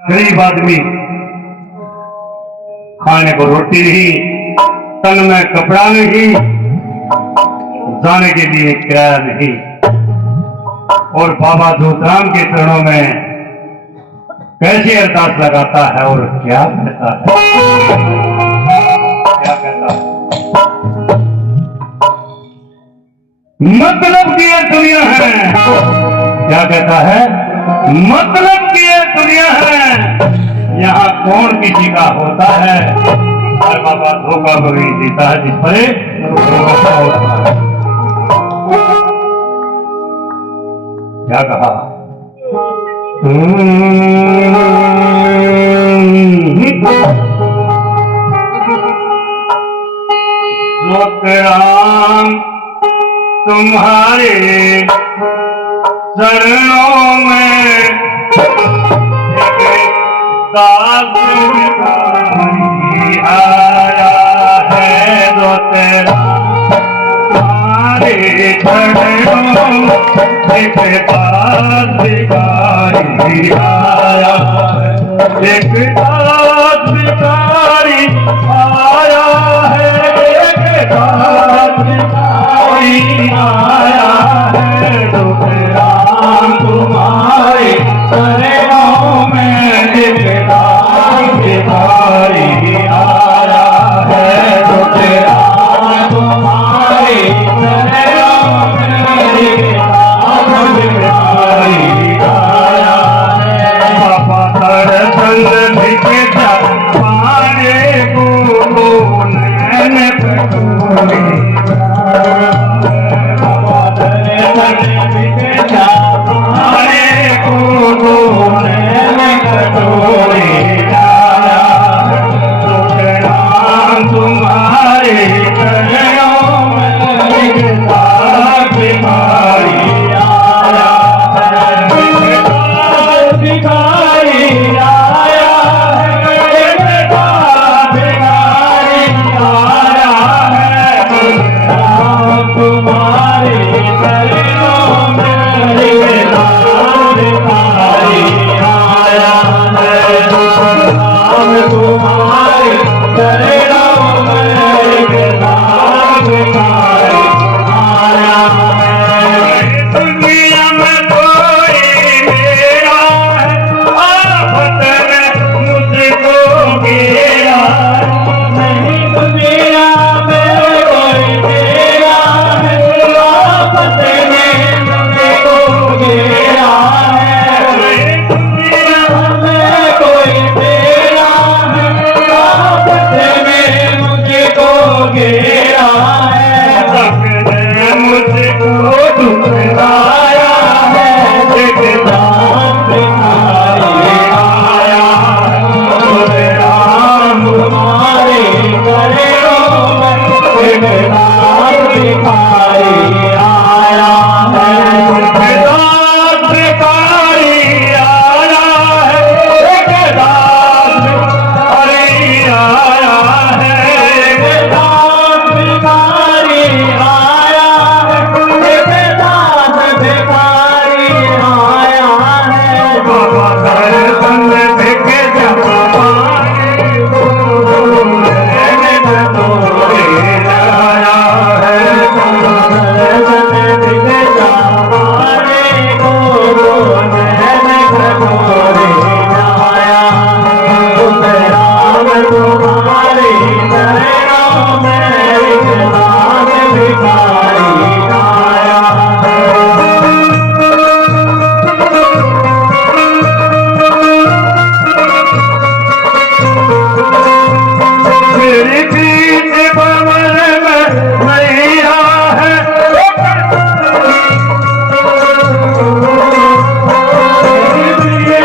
गरीब आदमी, खाने को रोटी नहीं, तन में कपड़ा नहीं, जाने के लिए किराया नहीं, और बाबा दूधराम के चरणों में कैसी अरदास लगाता है और क्या कहता है, क्या कहता है। मतलब की ये दुनिया है, क्या कहता है, मतलब की ये दुनिया है, यहाँ कौन किसी का होता है, हर बाबा धोखा बगी जीता है जिस पर भरोसा होता है। क्या कहा, राम तुम्हारे चरणों में दास आया है, जो तेरा तुम्हारे चरणों एक दास भिखारी आया है, एक दास भिखारी आया है, एक दास भिखारी आया है, जो राम तुम्हारे चरणों में एक दास भिखारी आया है, जो राम तुम्हारे चरणों में एक दास भिखारी आया है। बाबा दर्शन दिखता पाने को नैन कटोरे, बाबा दर्शन दिखता पाने को नैन कटोरे आया, तो राम तुम्हारे चरणों में एक दास भिखारी आया है, एक दास भिखारी आया है, एक दास भिखारी आया है, राम तुम्हारे चरणों में एक दास भिखारी आया है, राम तुम्हारे चरणों में एक दास भिखारी आया है। दुनिया में कोई मेरा है, आफत में मुझको घेरा नहीं, दुनिया में कोई मेरा है, आफत में मुझको घेरा है, दुनिया में कोई मेरा है, आफत में मुझको घेरा है, सबने मुझको दुखलाया है, एक दास भिखारी आया है, बोले राम तुम्हारे चरणों में एक दास भिखारी आया है, एक दास भिखारी आया है, एक दास भिखारी आया है, एक दास भिखारी आया है, एक दास भिखारी आया है, बाबा दर्शन देख जब पाने को नैन कटोरे आया है, दर्शन देख जब पाने को नैन कटोरे आया है, राम तुम्हारे चरणों में एक दास भिखारी आया है। मेरे पीछे भंवर में मैया है, मेरे पीछे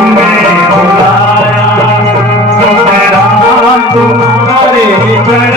तुम्हें बुलाया, सुतराम तुम्हारे चरण